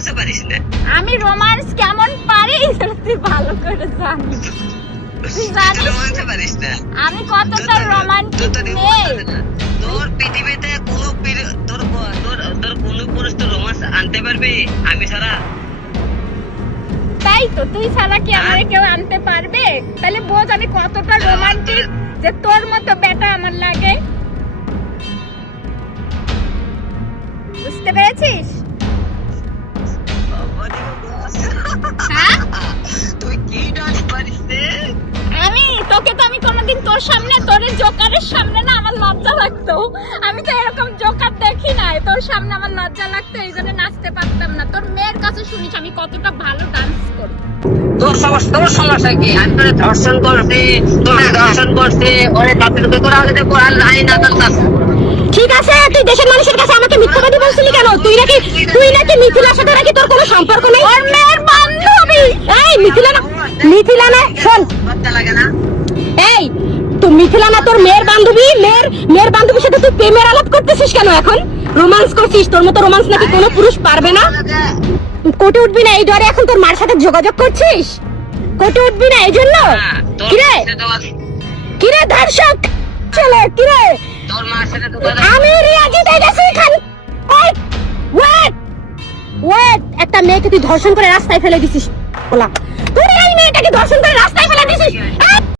রোমান্সে পারিস না। আমি রোমান্স কেমন পারি? তুই ভালো করে জানিস। তুই জানিস রোমান্সে পারিস না। আমি কতটা রোমান্টিক মেয়ে। তোর পৃথিবীতে কোনো তোর তোর তোর কোনো পুরুষ তো রোমান্স আনতে পারবে আমি ছাড়া। তাই তো তুই ছাড়া কি আমারে কেউ আনতে পারবে? তাহলে বোঝ আমি কতটা রোমান্টিক যে তোর মতো বেটা আমার লাগে। বুঝতে পেরেছিস? তোর সামনে তোর জোকারের সামনে না আমার লজ্জা লাগতো। আমি তো এরকম জোকার দেখি নাই। তোর সামনে আমার লজ্জা লাগতো এই জন্য নাচতে পারতাম না। তোর মেয়ের কাছে শুনিস আমি কতটা ভালো ডান্স করি। তোর সমস্যা তোর সমস্যা কি? আমি তোরে ধর্ষণ করছি তোরে ধর্ষণ করছি। ওরে তাদের তো তোরা যদি কোরআন লাইন না জানতাস ঠিক আছে তুই দেশের মানুষের কাছে আমাকে মিথ্যাবাদী বলছিলি কেন? তুই নাকি তুই নাকি মিথিলার সাথে নাকি তোর কোনো সম্পর্ক নেই? ওর মেয়ের বান্ধবী! এই মিথিলা না মিথিলা না শোন। এই তো মিথিলা না তোর মেয়ের বান্ধবী মেয়ের মেয়ের বান্ধবীর সাথে তুই প্রেমের আলাপ করতেছিস কেন এখন? রোমান্স করছিস তোর মতো রোমান্স নাকি কোনো পুরুষ পারবে না? কোটে উঠবি না এই ডরে এখন তোর মার সাথে যোগাযোগ করছিস? কোটে উঠবি না এই জন্য? কিরে? কিরে দর্শক ছেলে কিরে? আমি রিয়াজিতে গেছি খান ওয়েট ওয়েট একটা মেয়েকে তুই ধর্ষণ করে রাস্তায় ফেলে দিছিস তুই এই মেয়েটাকে ধর্ষণ করে রাস্তায় ফেলে দিয়েছিস।